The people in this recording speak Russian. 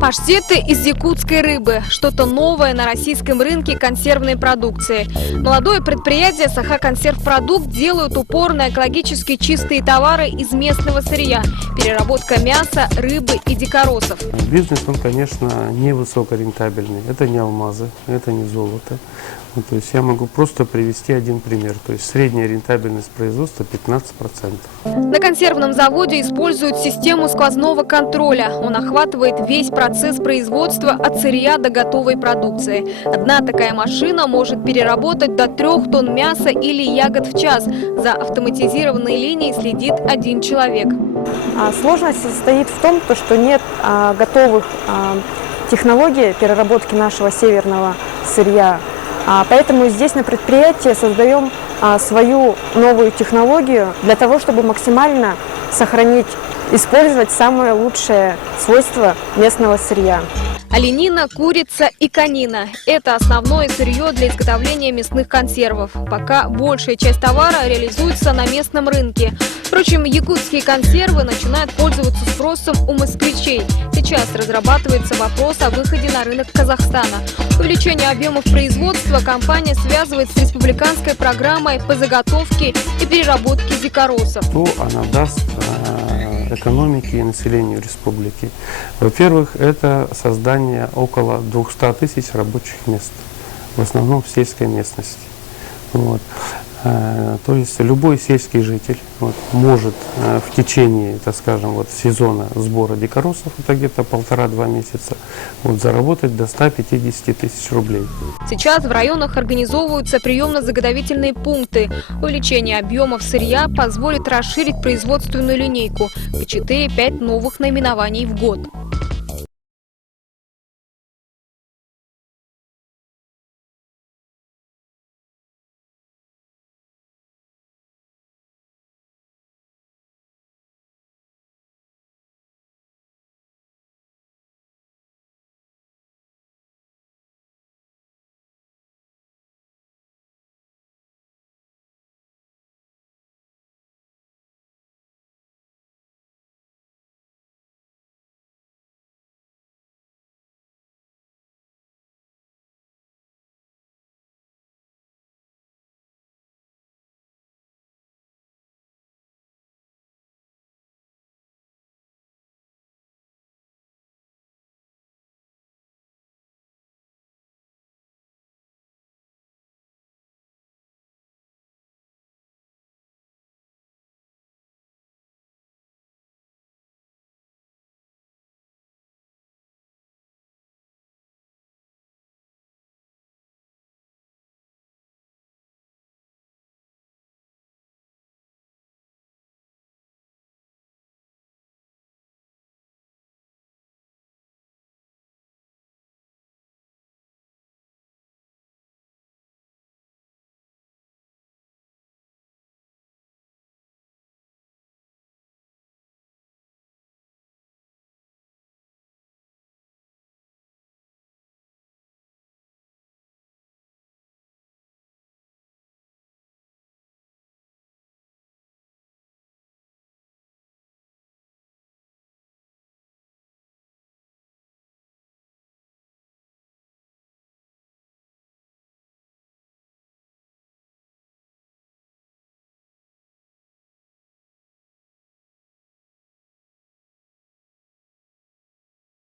Паштеты из якутской рыбы. Что-то новое на российском рынке консервной продукции. Молодое предприятие «Саха-консервпродукт» делают упор на экологически чистые товары из местного сырья. Переработка мяса, рыбы и дикоросов. Бизнес, он, конечно, не высокорентабельный. Это не алмазы, это не золото. То есть я могу просто привести один пример. То есть средняя рентабельность производства 15%. На консервном заводе используют систему сквозного контроля. Он охватывает весь процесс производства от сырья до готовой продукции. Одна такая машина может переработать до 3 тонн мяса или ягод в час. За автоматизированной линией следит один человек. Сложность состоит в том, что нет готовых технологий переработки нашего северного сырья. Поэтому здесь на предприятии создаем свою новую технологию для того, чтобы максимально сохранить, использовать самые лучшие свойства местного сырья. Оленина, курица и конина – это основное сырье для изготовления мясных консервов. Пока большая часть товара реализуется на местном рынке. Впрочем, якутские консервы начинают пользоваться спросом у москвичей. Сейчас разрабатывается вопрос о выходе на рынок Казахстана. Увеличение объемов производства компания связывает с республиканской программой по заготовке и переработке дикоросов. Что она даст экономике и населению республики? Во-первых, это создание около 200 тысяч рабочих мест, в основном в сельской местности. То есть любой сельский житель может в течение, так скажем, сезона сбора дикоросов, это где-то 1,5-2 месяца, заработать до 150 тысяч рублей. Сейчас в районах организовываются приемно-заготовительные пункты. Увеличение объемов сырья позволит расширить производственную линейку в 4-5 новых наименований в год.